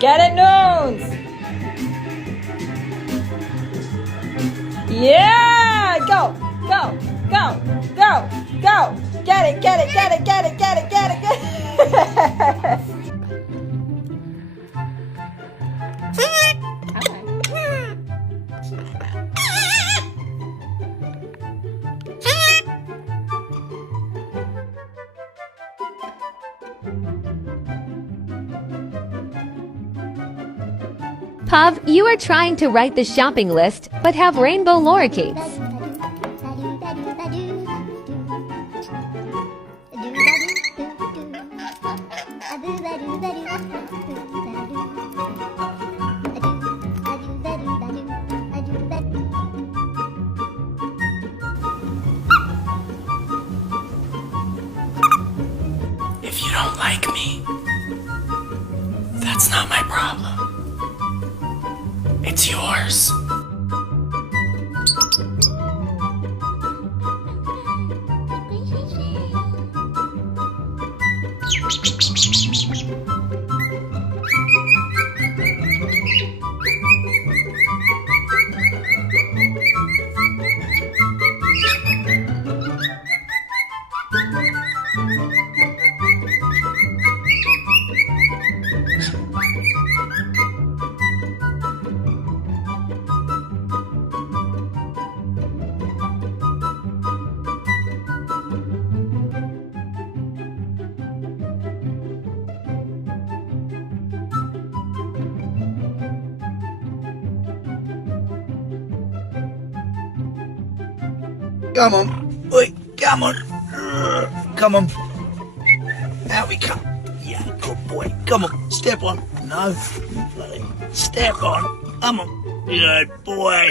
Get it, Noons? Yeah! Go, go, go, go, go. Get it, get it, get it, get it, get it, get it, get it. Pav, you are trying to write the shopping list, but have rainbow lowercase. If you don't like me, that's not my problem. It's yours. Come on. Oi, come on. Come on. Out we come. Yeah, good boy. Come on. Step on. No. Bloody. Step on. Come on. Good boy.